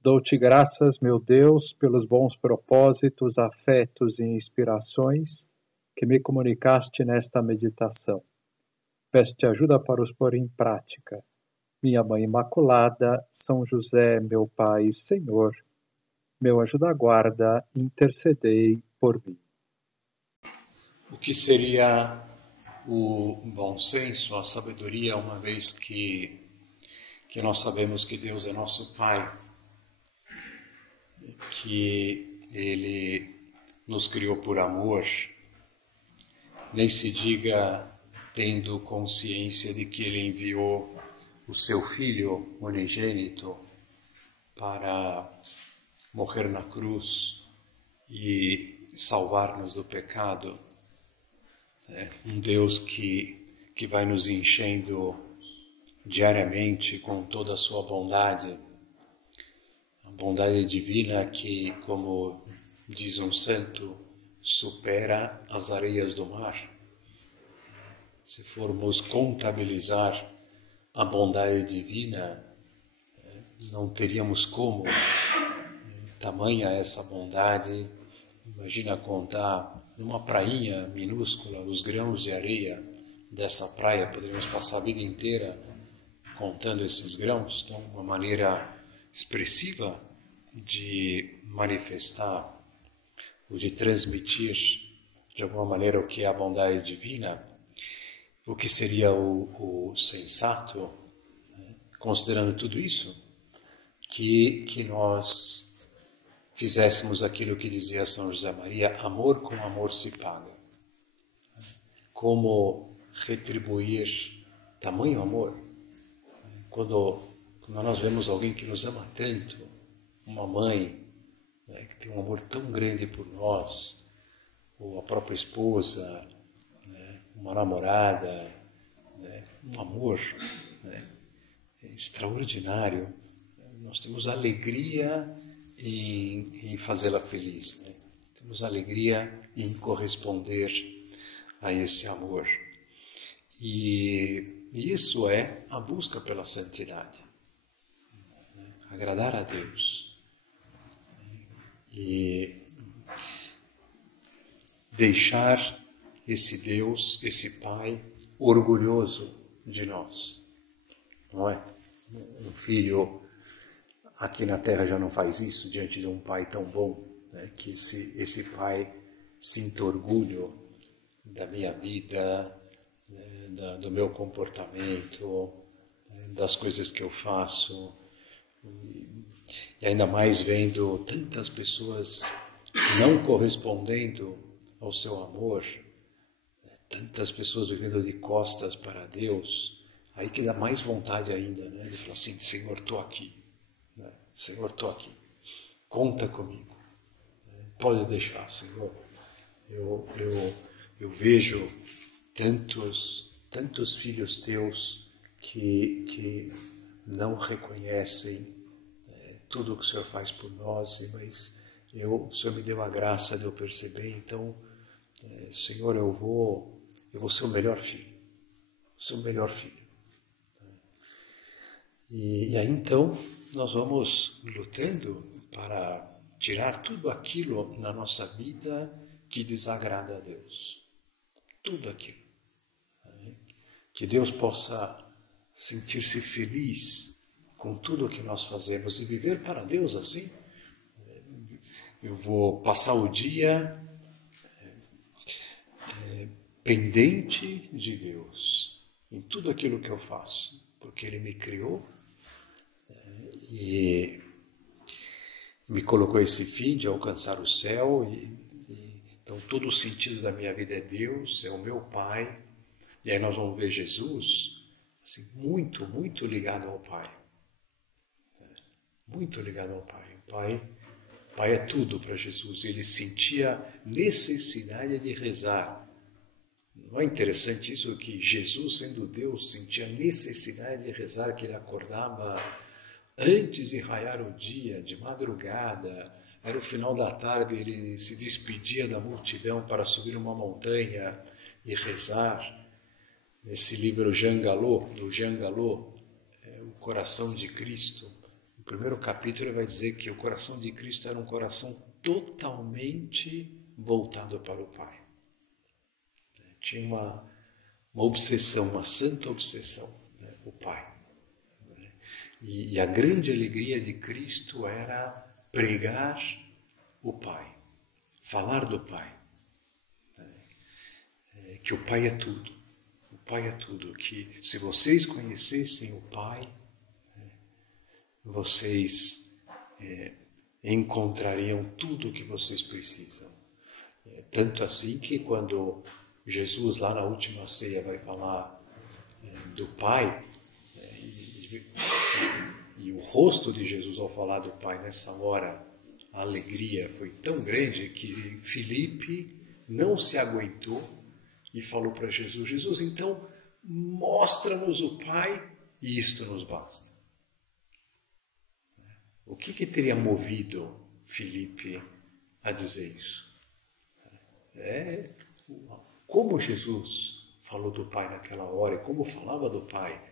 Dou-te graças, meu Deus, pelos bons propósitos, afetos e inspirações que me comunicaste nesta meditação. Peço-te ajuda para os pôr em prática. Minha Mãe Imaculada, São José, meu Pai e Senhor, meu anjo da guarda, intercedei por mim. O que seria o bom senso, a sabedoria, uma vez que nós sabemos que Deus é nosso Pai, que Ele nos criou por amor, nem se diga tendo consciência de que Ele enviou o seu Filho unigênito para morrer na cruz e salvar-nos do pecado. Um Deus que vai nos enchendo diariamente com toda a sua bondade, a bondade divina que, como diz um santo, supera as areias do mar. Se formos contabilizar a bondade divina, não teríamos como, tamanha essa bondade. Imagina contar numa prainha minúscula os grãos de areia dessa praia, poderíamos passar a vida inteira contando esses grãos. Então, uma maneira expressiva de manifestar ou de transmitir de alguma maneira o que é a bondade divina, o que seria o sensato, considerando tudo isso, que nós fizéssemos aquilo que dizia São José Maria: amor com amor se paga. Como retribuir tamanho amor? Quando nós vemos alguém que nos ama tanto, uma mãe, que tem um amor tão grande por nós, ou a própria esposa, uma namorada, um amor extraordinário, nós temos alegria em fazê-la feliz, Temos alegria em corresponder a esse amor. E isso é a busca pela santidade, agradar a Deus e deixar esse Deus, esse Pai orgulhoso de nós, não é? Um filho aqui na Terra já não faz isso diante de um Pai tão bom, que esse Pai sinta orgulho da minha vida, do meu comportamento, das coisas que eu faço, e ainda mais vendo tantas pessoas não correspondendo ao seu amor, tantas pessoas vivendo de costas para Deus, aí que dá mais vontade ainda, de falar assim: Senhor, estou aqui, Senhor, estou aqui, conta comigo, pode deixar, Senhor. Eu vejo tantos filhos teus que não reconhecem tudo o que o Senhor faz por nós, mas o Senhor me deu a graça de eu perceber. Então, Senhor, eu vou ser o melhor filho, E aí então nós vamos lutando para tirar tudo aquilo na nossa vida que desagrada a Deus. Tudo aquilo. Que Deus possa sentir-se feliz com tudo o que nós fazemos e viver para Deus assim. Eu vou passar o dia pendente de Deus em tudo aquilo que eu faço, porque Ele me criou e me colocou esse fim de alcançar o céu. Então todo o sentido da minha vida é Deus, é o meu Pai. E aí nós vamos ver Jesus assim, muito, muito ligado ao Pai. Muito ligado ao Pai. O Pai é tudo para Jesus. Ele sentia necessidade de rezar. Não é interessante isso, que Jesus, sendo Deus, sentia necessidade de rezar, que ele acordava antes de raiar o dia, de madrugada, era o final da tarde, ele se despedia da multidão para subir uma montanha e rezar. Nesse livro do Jean Galot, O Coração de Cristo, primeiro capítulo ele vai dizer que o coração de Cristo era um coração totalmente voltado para o Pai. Tinha uma obsessão, uma santa obsessão, né? O Pai. Né? E a grande alegria de Cristo era pregar o Pai, falar do Pai. Né? Que o Pai é tudo. O Pai é tudo. Que se vocês conhecessem o Pai, né? Vocês encontrariam tudo o que vocês precisam. Tanto assim que quando Jesus, lá na última ceia, vai falar do Pai, e o rosto de Jesus ao falar do Pai nessa hora, a alegria foi tão grande que Filipe não se aguentou e falou para Jesus: Jesus, então mostra-nos o Pai e isto nos basta. O que teria movido Filipe a dizer isso? Como Jesus falou do Pai naquela hora e como falava do Pai.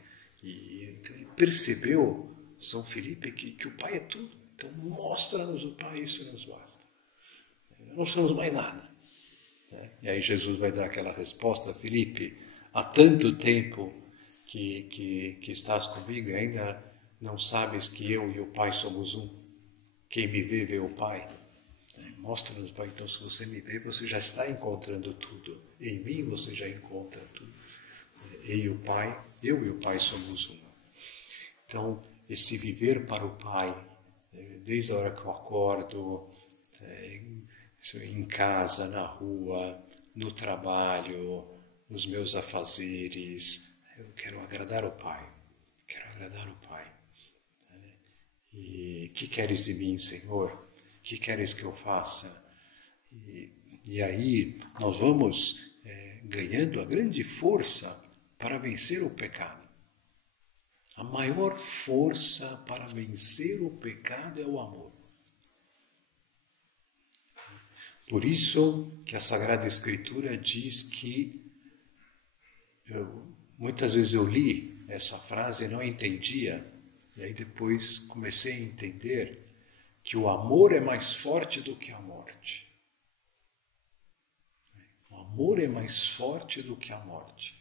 E então ele percebeu, São Filipe, que o Pai é tudo. Então mostra-nos o Pai, isso nos basta. Não somos mais nada. E aí Jesus vai dar aquela resposta: Filipe, há tanto tempo que estás comigo e ainda não sabes que eu e o Pai somos um. Quem me vê, vê o Pai. Mostra-nos o Pai. Então, se você me vê, você já está encontrando tudo. Em mim você já encontra tudo. Eu e o Pai somos um. Então, esse viver para o Pai, desde a hora que eu acordo, em casa, na rua, no trabalho, nos meus afazeres, eu quero agradar o Pai. Quero agradar o Pai. E que queres de mim, Senhor? O que queres que eu faça? E aí nós vamos ganhando a grande força para vencer o pecado. A maior força para vencer o pecado é o amor. Por isso que a Sagrada Escritura diz que, muitas vezes eu li essa frase e não entendia, e aí depois comecei a entender que o amor é mais forte do que a morte. O amor é mais forte do que a morte.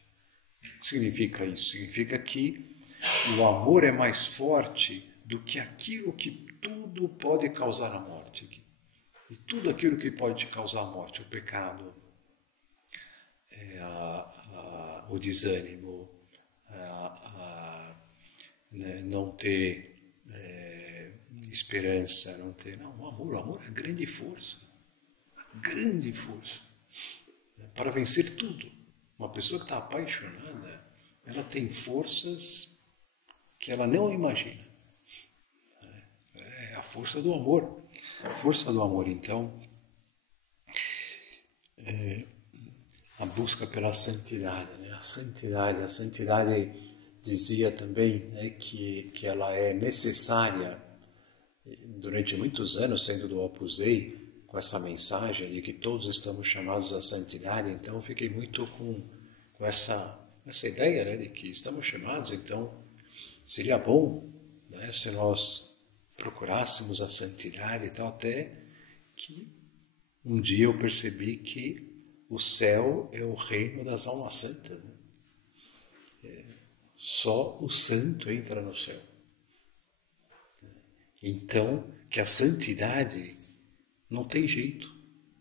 O que significa isso? Significa que o amor é mais forte do que aquilo que tudo pode causar a morte. E tudo aquilo que pode causar a morte, o pecado, o desânimo, não ter esperança, não ter... Não, o amor é a grande força para vencer tudo. Uma pessoa que está apaixonada, ela tem forças que ela não imagina. É a força do amor. A força do amor, então, a busca pela santidade. Né? A santidade dizia também, né, que ela é necessária. Durante muitos anos, sendo do Opus Dei, com essa mensagem de que todos estamos chamados à santidade, então eu fiquei muito com essa ideia, né, de que estamos chamados, então seria bom, né, se nós procurássemos a santidade e tal, até que um dia eu percebi que o céu é o reino das almas santas. Né? Só o santo entra no céu. Então, que a santidade não tem jeito,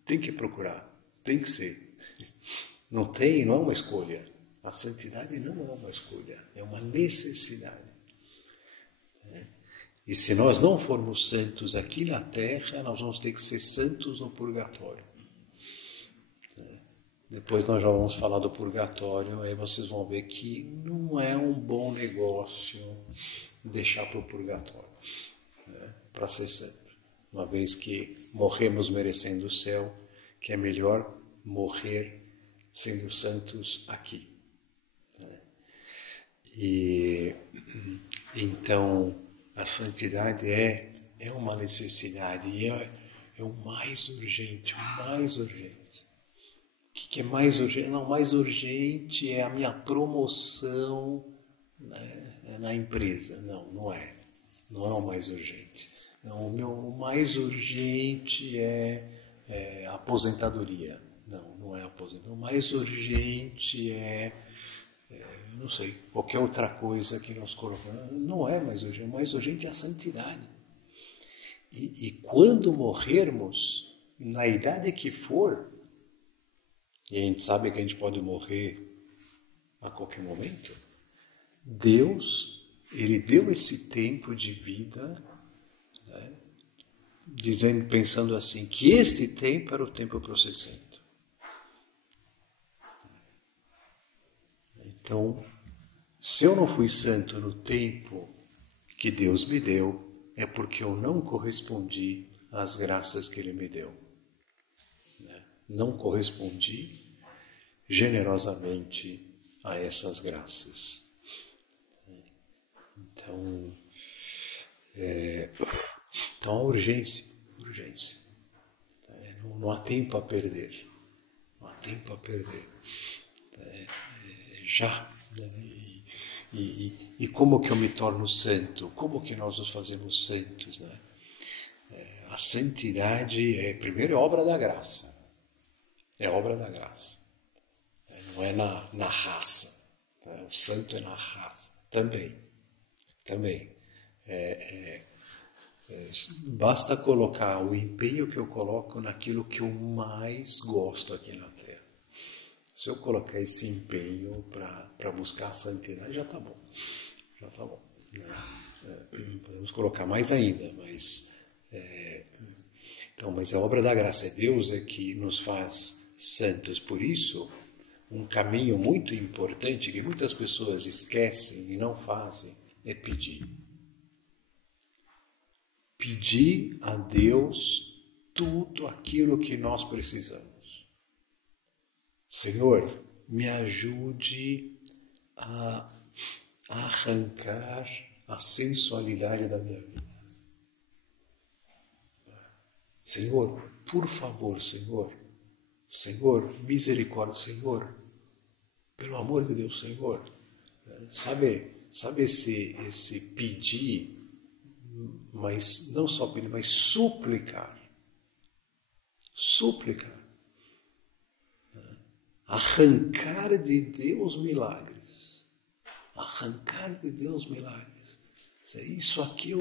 tem que procurar, tem que ser. Não é uma escolha. A santidade não é uma escolha, é uma necessidade. E se nós não formos santos aqui na terra, nós vamos ter que ser santos no purgatório. Depois nós já vamos falar do purgatório, aí vocês vão ver que não é um bom negócio deixar para o purgatório, né, para ser santo. Uma vez que morremos merecendo o céu, que é melhor morrer sendo santos aqui. Né? E então a santidade é uma necessidade, é o mais urgente, o mais urgente. O que é mais urgente? Não, o mais urgente é a minha promoção, né, na empresa. Não é. Não é o mais urgente. Não, o mais urgente é a aposentadoria. Não é a aposentadoria. O mais urgente não sei, qualquer outra coisa que nós colocamos. Não é mais urgente. O mais urgente é a santidade. E quando morrermos, na idade que for, e a gente sabe que a gente pode morrer a qualquer momento, Deus, Ele deu esse tempo de vida, né, pensando assim, que este tempo era o tempo para o 60. Então, se eu não fui santo no tempo que Deus me deu, é porque eu não correspondi às graças que Ele me deu. Não correspondi generosamente a essas graças. Então a urgência. Não há tempo a perder. Não há tempo a perder. Já. E como que eu me torno santo? Como que nós nos fazemos santos? Né? A santidade primeiro, é obra da graça. É obra da graça. Não é na raça. O santo é na raça. Também. Basta colocar o empenho que eu coloco naquilo que eu mais gosto aqui na Terra. Se eu colocar esse empenho para buscar a santidade, já está bom. Podemos colocar mais ainda, mas é obra da graça. É Deus que nos faz santos. Por isso, um caminho muito importante que muitas pessoas esquecem e não fazem é pedir. Pedir a Deus tudo aquilo que nós precisamos. Senhor, me ajude a arrancar a sensualidade da minha vida. Senhor, por favor, Senhor, misericórdia, Senhor, pelo amor de Deus, Senhor. Sabe esse pedir, mas não só pedir, mas suplicar. Arrancar de Deus milagres. Isso aqui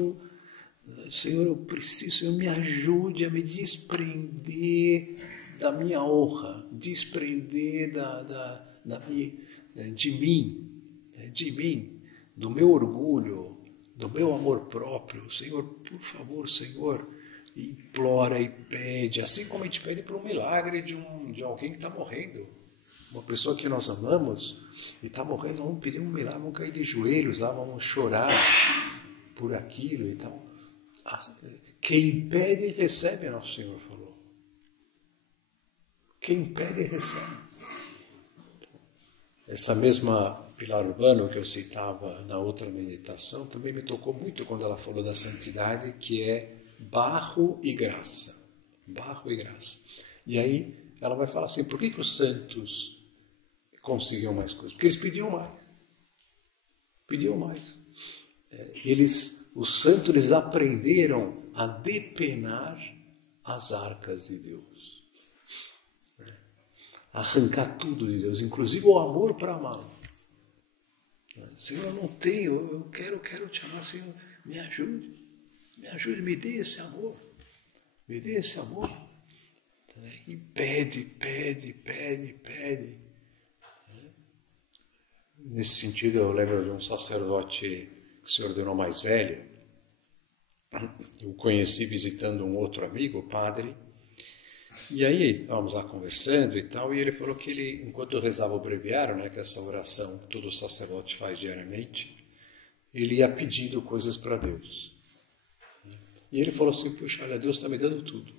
Senhor, eu preciso, Senhor, me ajude a me desprender da minha honra, desprender de mim, do meu orgulho, do meu amor próprio. Senhor, por favor, Senhor, implora e pede, assim como a gente pede por um milagre de alguém que está morrendo. Uma pessoa que nós amamos e está morrendo, vamos pedir um milagre, vamos cair de joelhos lá, vamos chorar por aquilo e tal. Quem pede, recebe, nosso Senhor falou. Quem pede, recebe. Essa mesma Pilar Urbano que eu citava na outra meditação também me tocou muito quando ela falou da santidade, que é barro e graça. Barro e graça. E aí ela vai falar assim, por que os santos conseguiam mais coisas? Porque eles pediam mais. Os santos, eles aprenderam a depenar as arcas de Deus. Arrancar tudo de Deus, inclusive o amor para amá-lo. Senhor, eu não tenho, eu quero te amar, Senhor, me ajude, me dê esse amor. E pede. Nesse sentido, eu lembro de um sacerdote que se ordenou mais velho. Eu o conheci visitando um outro amigo, o padre, e aí estávamos lá conversando e tal, e ele falou que ele, enquanto eu rezava o breviário, né, que é essa oração que todo sacerdote faz diariamente, ele ia pedindo coisas para Deus. E ele falou assim, puxa, olha, Deus está me dando tudo.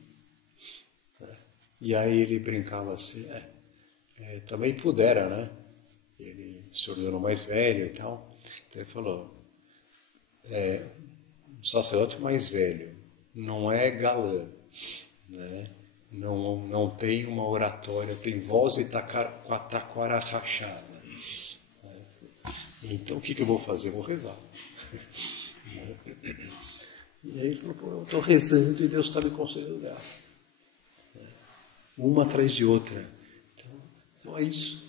E aí ele brincava assim, também pudera, né? Ele se ordenou mais velho e tal. Então ele falou, o sacerdote mais velho não é galã, né? Não tem uma oratória, tem voz e taquara rachada. Então o que eu vou fazer? Vou rezar. E aí ele falou, pô, eu estou rezando e Deus está me concedendo graça. Uma atrás de outra. Então é isso.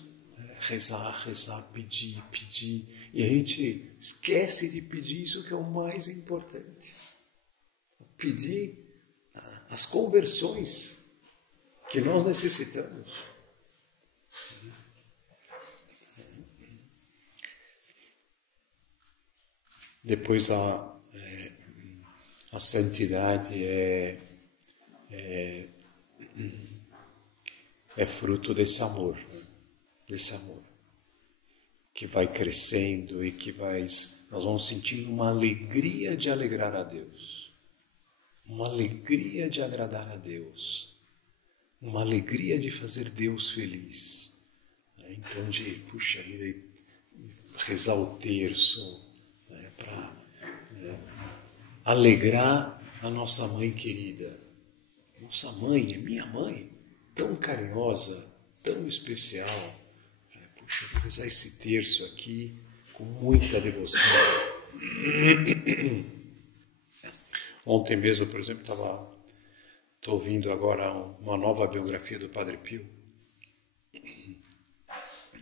Rezar, rezar, pedir, pedir. E a gente esquece de pedir isso que é o mais importante. Pedir as conversões que nós necessitamos. Depois a santidade é fruto desse amor, que vai crescendo e que nós vamos sentindo uma alegria de alegrar a Deus, uma alegria de agradar a Deus, uma alegria de fazer Deus feliz. Então, puxa vida, rezar o terço, para alegrar a nossa mãe querida. Nossa mãe, minha mãe, tão carinhosa, tão especial. Puxa, eu vou rezar esse terço aqui com muita devoção. Ontem mesmo, por exemplo, estou ouvindo agora uma nova biografia do Padre Pio.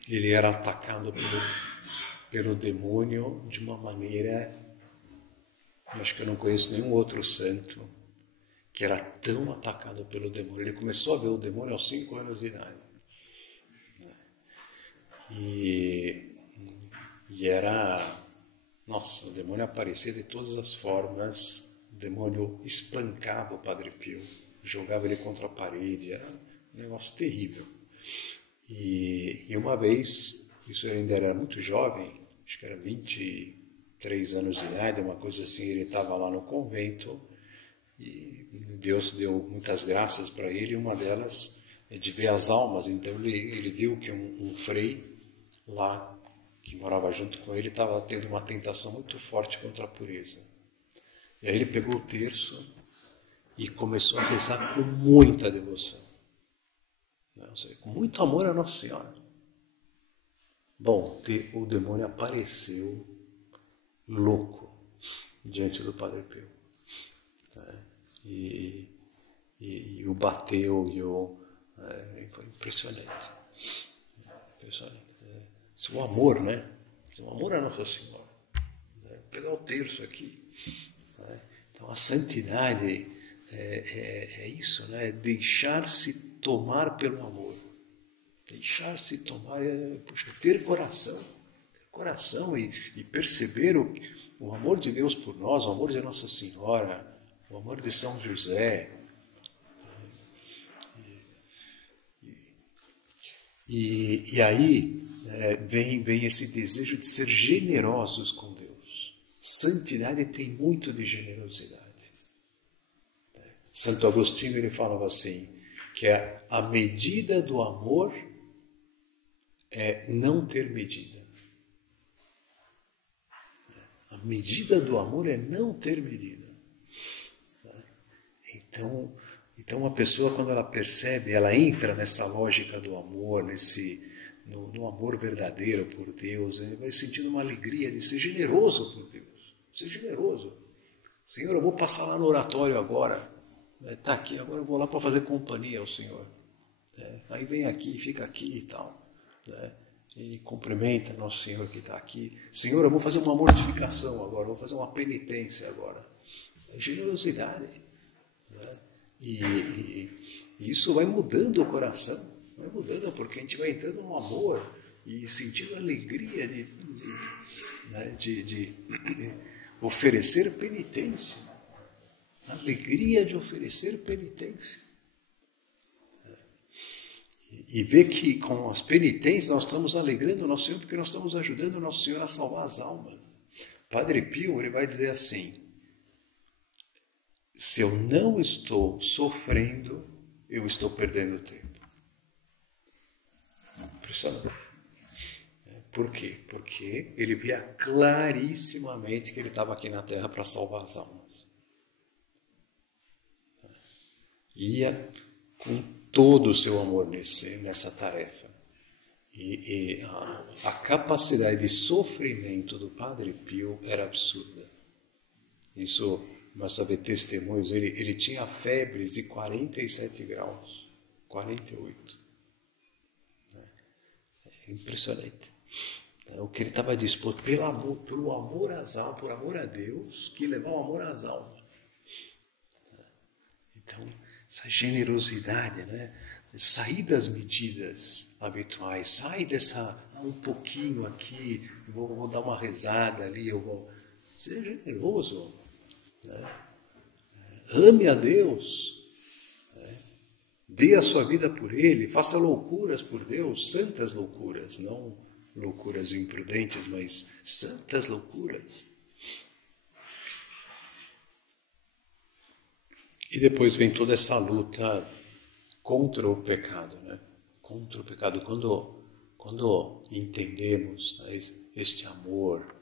Ele era atacado pelo demônio de uma maneira, eu acho que eu não conheço nenhum outro santo que era tão atacado pelo demônio. Ele começou a ver o demônio aos 5 anos de idade. E era, nossa, o demônio aparecia de todas as formas, o demônio espancava o Padre Pio, jogava ele contra a parede, era um negócio terrível. E uma vez, isso ele ainda era muito jovem, acho que era 23 anos de idade, uma coisa assim, ele estava lá no convento e Deus deu muitas graças para ele, e uma delas é de ver as almas. Então ele viu que um frei lá, que morava junto com ele, estava tendo uma tentação muito forte contra a pureza. E aí ele pegou o terço e começou a rezar com muita devoção, com muito amor a Nossa Senhora. Bom, o demônio apareceu louco diante do Padre Pio, e o bateu, foi impressionante. O amor, né? O amor a Nossa Senhora. Pegar o terço aqui. Então a santidade é isso, né? É deixar-se tomar pelo amor. Deixar-se tomar, ter coração e perceber o amor de Deus por nós, o amor de Nossa Senhora, o amor de São José. E aí vem esse desejo de ser generosos com Deus. Santidade tem muito de generosidade. Santo Agostinho ele falava assim, que a medida do amor é não ter medida. A medida do amor é não ter medida. Então a pessoa, quando ela percebe, ela entra nessa lógica do amor, no amor verdadeiro por Deus, ele vai sentindo uma alegria de ser generoso por Deus. Ser generoso. Senhor, eu vou passar lá no oratório agora. Está aqui, agora eu vou lá para fazer companhia ao Senhor. Aí vem aqui, fica aqui e tal. E cumprimenta Nosso Senhor que está aqui. Senhor, eu vou fazer uma mortificação agora, vou fazer uma penitência agora. É generosidade. E isso vai mudando o coração. Vai mudando, porque a gente vai entrando no amor e sentindo alegria de oferecer penitência. A alegria de oferecer penitência. E ver que com as penitências nós estamos alegrando o Nosso Senhor, porque nós estamos ajudando o Nosso Senhor a salvar as almas. Padre Pio ele vai dizer assim, se eu não estou sofrendo, eu estou perdendo tempo. Impressionante. Por quê? Porque ele via clarissimamente que ele estava aqui na Terra para salvar as almas. Ia com todo o seu amor nessa tarefa. E a capacidade de sofrimento do Padre Pio era absurda. Isso Começa a ver testemunhos, ele tinha febres de 47 graus, 48. É impressionante. O que ele estava disposto, pelo amor às almas, por amor a Deus, que levar o amor às almas. Então, essa generosidade, né? Sair das medidas habituais, sai dessa, um pouquinho aqui, eu vou dar uma rezada ali, eu vou ser generoso, né? Ame a Deus, né? Dê a sua vida por Ele, faça loucuras por Deus, santas loucuras, não loucuras imprudentes, mas santas loucuras. E depois vem toda essa luta contra o pecado, né? Contra o pecado. Quando entendemos, né, este amor,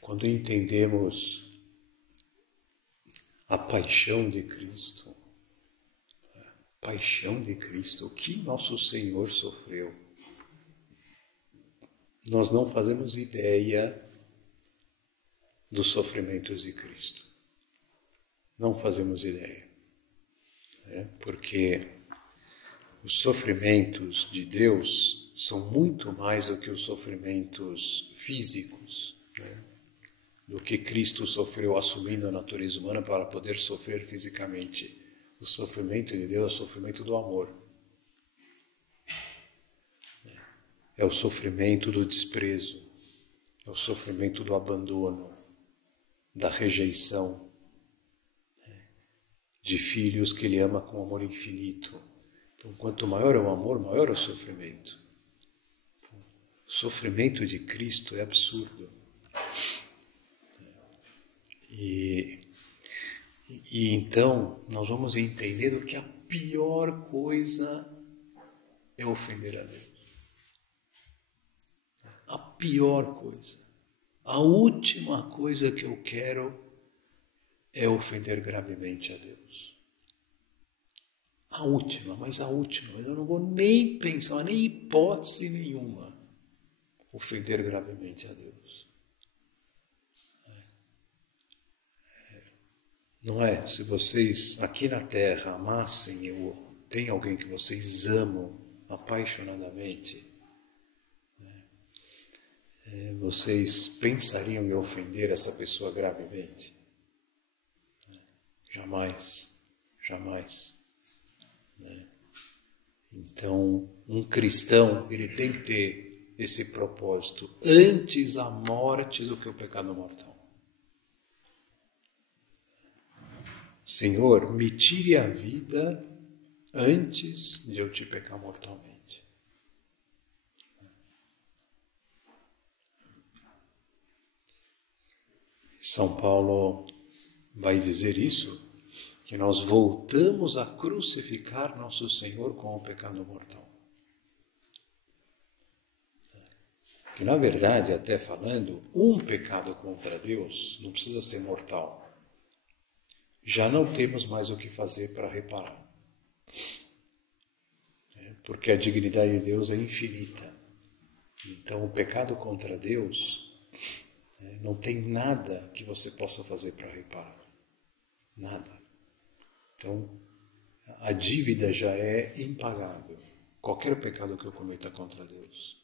quando entendemos a paixão de Cristo, o que nosso Senhor sofreu, nós não fazemos ideia dos sofrimentos de Cristo. Não fazemos ideia. Porque os sofrimentos de Deus são muito mais do que os sofrimentos físicos, né? Do que Cristo sofreu assumindo a natureza humana para poder sofrer fisicamente. O sofrimento de Deus é o sofrimento do amor. É o sofrimento do desprezo, é o sofrimento do abandono, da rejeição, de filhos que Ele ama com amor infinito. Então, quanto maior é o amor, maior é o sofrimento. O sofrimento de Cristo é absurdo. E então, nós vamos entender que a pior coisa é ofender a Deus. A pior coisa. A última coisa que eu quero é ofender gravemente a Deus. A última, mas eu não vou nem pensar, nem hipótese nenhuma, ofender gravemente a Deus. Não é? Se vocês aqui na Terra amassem, ou tem alguém que vocês amam apaixonadamente, vocês pensariam em ofender essa pessoa gravemente? Jamais, jamais. Então, um cristão, ele tem que ter esse propósito, antes a morte do que o pecado mortal. Senhor, me tire a vida antes de eu te pecar mortalmente. São Paulo vai dizer isso, que nós voltamos a crucificar nosso Senhor com o pecado mortal. Que na verdade, até falando, um pecado contra Deus não precisa ser mortal. Já não temos mais o que fazer para reparar. Porque a dignidade de Deus é infinita. Então o pecado contra Deus não tem nada que você possa fazer para reparar. Nada. Então, a dívida já é impagável. Qualquer pecado que eu cometa contra Deus.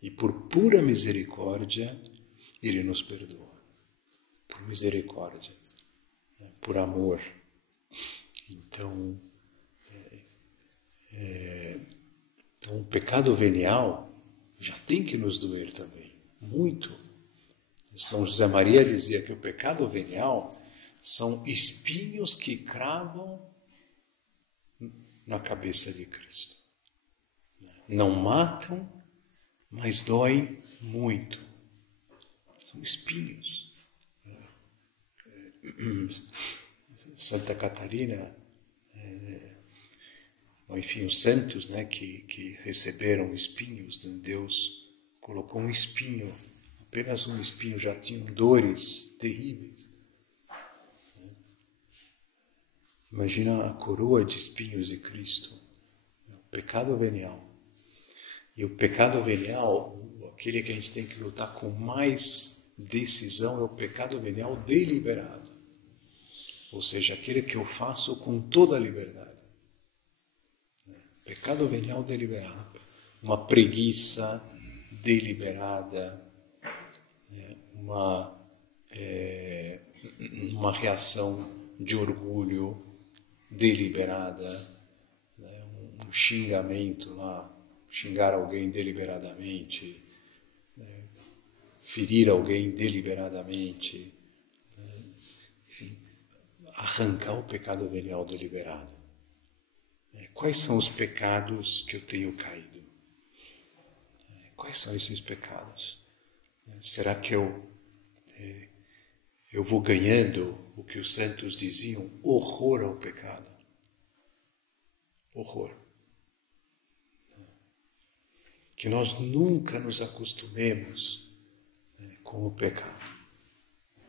E por pura misericórdia, Ele nos perdoa. Por misericórdia. Por amor. Então, o pecado venial já tem que nos doer também. Muito. São José Maria dizia que o pecado venial são espinhos que cravam na cabeça de Cristo. Não matam, mas dói muito. São espinhos. Santa Catarina, enfim, os santos, né, que receberam espinhos de Deus, colocou um espinho, apenas um espinho, já tinham dores terríveis. Imagina a coroa de espinhos de Cristo, o pecado venial. E o pecado venial, aquele que a gente tem que lutar com mais decisão é o pecado venial deliberado. Ou seja, aquele que eu faço com toda a liberdade. Pecado venial deliberado. Uma preguiça deliberada, uma reação de orgulho deliberada, um xingamento lá, xingar alguém deliberadamente, ferir alguém deliberadamente, enfim, arrancar o pecado venial deliberado. Quais são os pecados que eu tenho caído? Quais são esses pecados? Será que eu vou ganhando o que os santos diziam, horror ao pecado? Horror. Que nós nunca nos acostumemos com o pecado.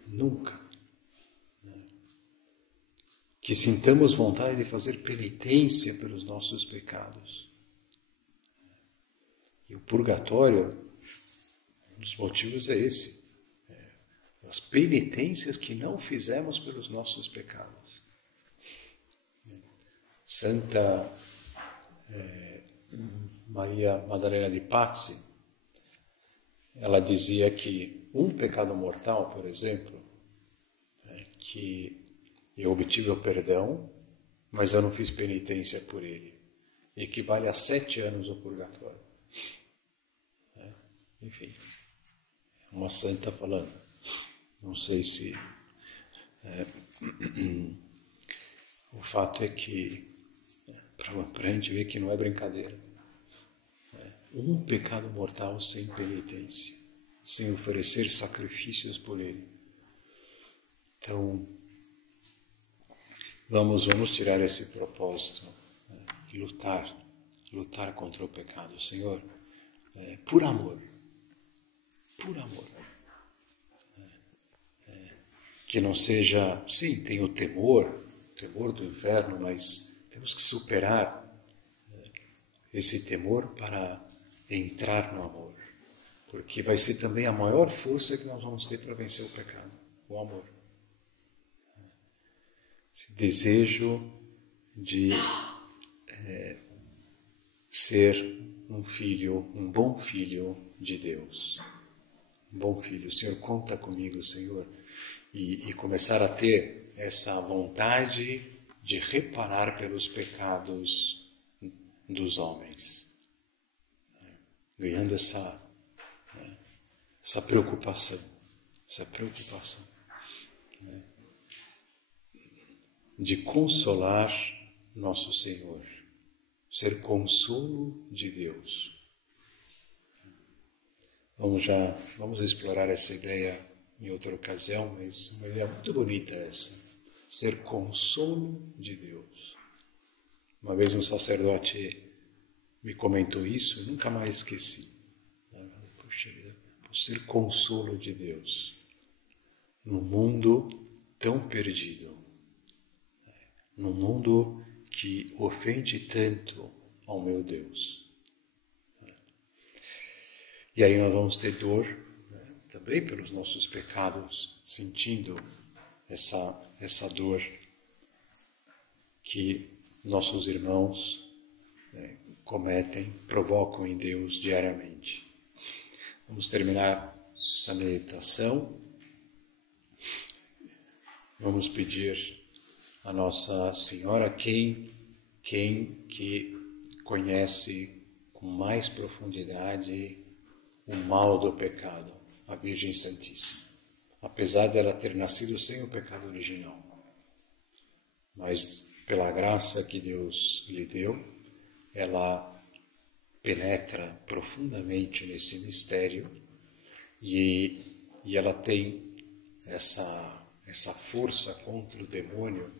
Nunca. Que sintamos vontade de fazer penitência pelos nossos pecados. E o purgatório, um dos motivos é esse. As penitências que não fizemos pelos nossos pecados. Santa Maria Madalena de Pazzi, ela dizia que um pecado mortal, por exemplo, que eu obtive o perdão, mas eu não fiz penitência por ele, equivale a 7 anos no purgatório. Enfim, uma santa falando. Não sei se... o fato é que, para a gente ver que não é brincadeira, um pecado mortal sem penitência, sem oferecer sacrifícios por ele. Então, vamos tirar esse propósito, lutar contra o pecado, Senhor, por amor. Que não seja, sim, tem o temor do inferno, mas temos que superar esse temor para entrar no amor, porque vai ser também a maior força que nós vamos ter para vencer o pecado, o amor. Esse desejo de ser um bom filho de Deus. Um bom filho. Senhor, conta comigo, Senhor. E começar a ter essa vontade de reparar pelos pecados dos homens. Ganhando essa preocupação. De consolar nosso Senhor. Ser consolo de Deus. Vamos explorar essa ideia em outra ocasião, mas uma ideia muito bonita essa. Ser consolo de Deus. Uma vez um sacerdote me comentou isso, eu nunca mais esqueci. Puxa vida, por ser consolo de Deus. Num mundo tão perdido. Num mundo que ofende tanto ao meu Deus. E aí nós vamos ter dor, também pelos nossos pecados, sentindo essa dor que nossos irmãos cometem, provocam em Deus diariamente. Vamos terminar essa meditação. Vamos pedir a Nossa Senhora, quem que conhece com mais profundidade o mal do pecado, a Virgem Santíssima. Apesar de ela ter nascido sem o pecado original. Mas pela graça que Deus lhe deu, ela penetra profundamente nesse mistério e ela tem essa força contra o demônio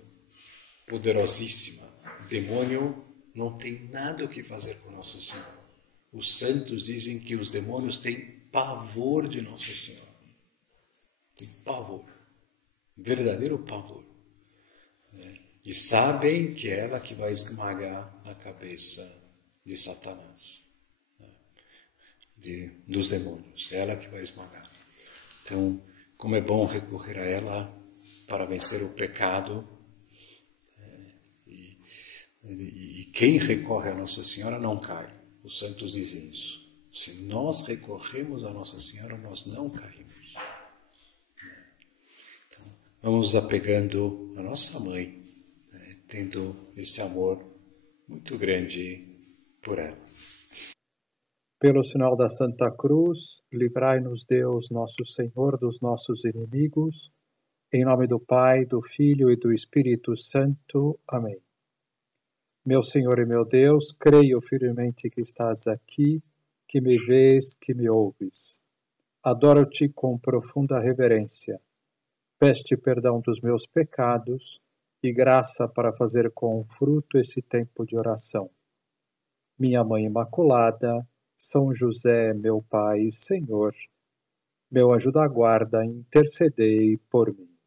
poderosíssima. O demônio não tem nada o que fazer com Nosso Senhor. Os santos dizem que os demônios têm pavor de Nossa Senhora. Tem pavor. Verdadeiro pavor. E sabem que é ela que vai esmagar a cabeça de Satanás. Dos demônios. É ela que vai esmagar. Então, como é bom recorrer a ela para vencer o pecado. E quem recorre a Nossa Senhora não cai. Os santos dizem isso. Se nós recorremos a Nossa Senhora, nós não caímos. Então, vamos nos apegando à nossa mãe, tendo esse amor muito grande por ela. Pelo sinal da Santa Cruz, livrai-nos Deus, nosso Senhor, dos nossos inimigos. Em nome do Pai, do Filho e do Espírito Santo. Amém. Meu Senhor e meu Deus, creio firmemente que estás aqui, que me vês, que me ouves. Adoro-te com profunda reverência. Peço-te perdão dos meus pecados e graça para fazer com fruto esse tempo de oração. Minha Mãe Imaculada, São José, meu Pai e Senhor, meu anjo da guarda, intercedei por mim.